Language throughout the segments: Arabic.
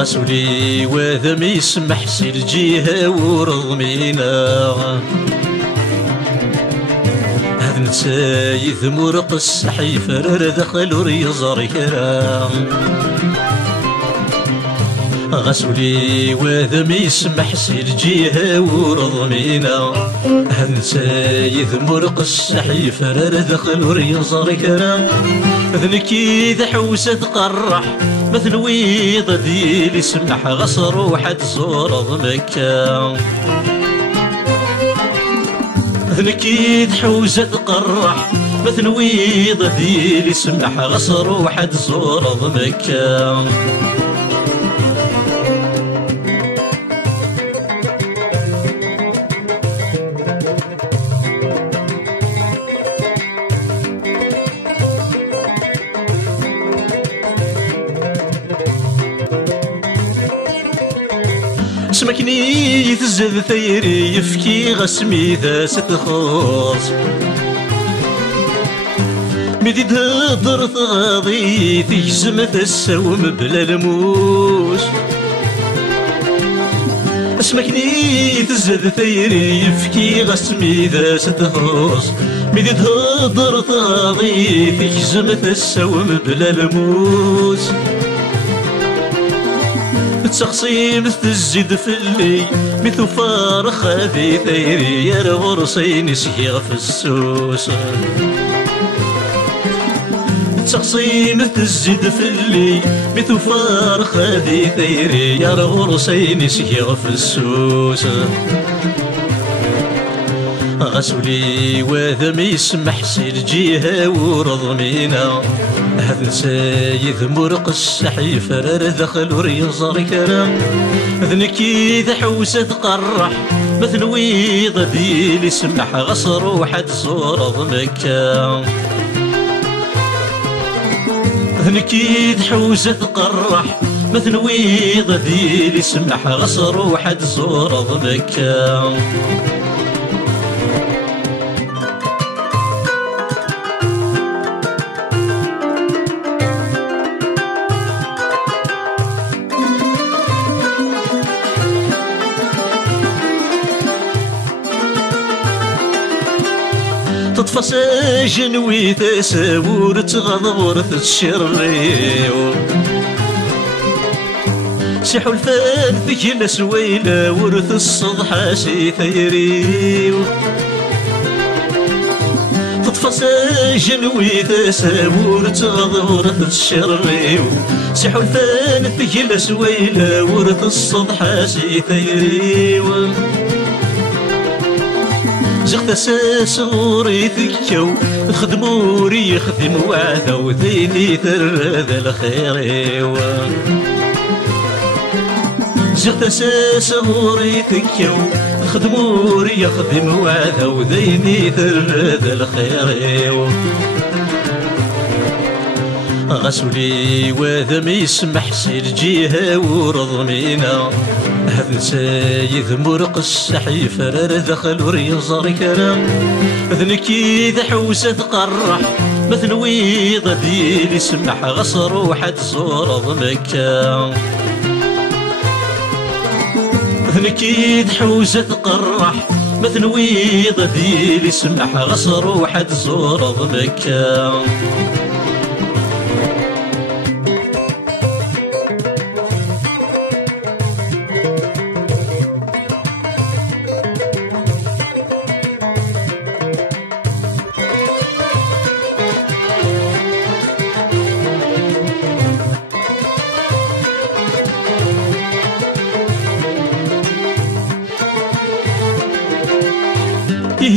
غسولي وذم يسمح سي الجهة ورضمينا هذا نسايث مرق السحيف دخل وريزر كرا غسولي وذم يسمح سي الجهة ورضمينا هذا نسايث مرق السحيف دخل وريزر كرا ذنكي ذا حوسة تقرح مثل ويض ديل يسمح غصر وحد زور مكة ذنكي حوزة تقرح مثل ويض ديل يسمح غصر وحد زور مكة سمكني تزد ثيري يفكي غسمي ذا ستخوص مدي تهضر تغاضي تجزم تسوم بلا الموس سمكني تزد ثيري يفكي غسمي ذا ستخوص مدي تهضر تغاضي تجزم تسوم بلا الموس تسخصي مثل الزيد في اللي مثل فارخ هذي ثيري يا الغرصين يسيغ في السوس تسخصي مثل الزيد في اللي مثل فارخ هذي ثيري يا الغرصين يسيغ في السوس غسولي وذم يسمح سي الجهة ورضمينا هذا نسايث مرق السحيف دخل وريزر كرام ذنكي ذا حوسة تقرح مثل ويض ديل يسمح غصر وحد زور مكة ذنكي ذا حوسة تقرح مثل ويض ديل يسمح غصر وحد زور مكة تطفى ساجن ويتساور تغضور تتشريو سيحو الفان ثقيل سويلة ورث الصضحة سي ثيريو تطفى ساجن ويتساور تغضور تتشريو سيحو الفان ثقيل سويلة ورث الصضحة سي ثيريو زغت اساس غوري ثكو خدموري يخدم وعدا وذيني ترذ الخير زغت اساس غوري ثكو خدموري يخدم وعدا وذيني ترذ الخير غسولي وذم يسمح سي الجهة ورضمينا هذا نسايث مرق السحيف دخل وريزر كرام ذنكي ذا حوسة تقرح مثل ويض ديل يسمح غصر وحد زور مكة ذنكي حوزة تقرح مثل ويض ديلي سمح غصر وحد زور مكة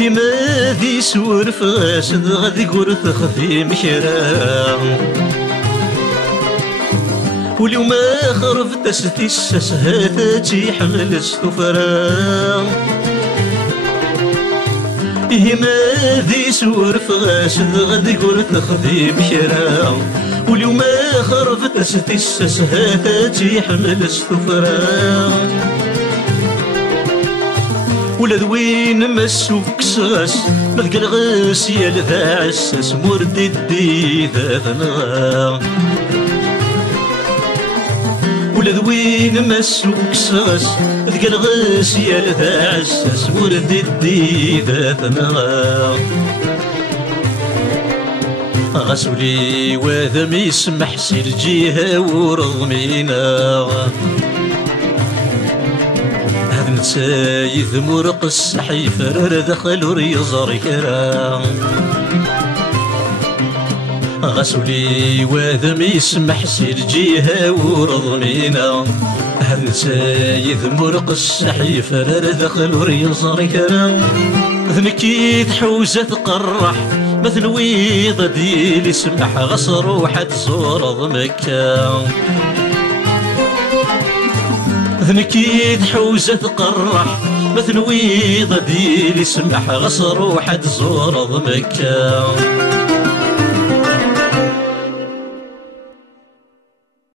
ما ذي سور فاسد غادي قرث خفي مكرام واليوم خرف تستي السسهاتي حمل السفرام ما ذي سور فاسد غادي قرث خفي مكرام واليوم خرف تستي السسهاتي حمل السفرام ولا ذوين مسوك ساس ملقى الغاس يا لذا عساس مرد الدي ذا ثنغا ولا ذوين مسوك ساس ملقى الغاس يا لذا عساس مرد الدي ذا ثنغا غسولي وذا ميسمح سير جيها ورغمينا سايث مرق السحيفر دخل ريزر كرام غسولي وذم يسمح سير جيها ورضمينا هل سايث مرق السحيفر دخل ريزر كرام ذنكي حوزة تقرح مثل ويض ديلي سمح غصر وحد زور مكة ذنكي حوزة تقرح مثل ويض ديلي سمح غصر وحد زور مكة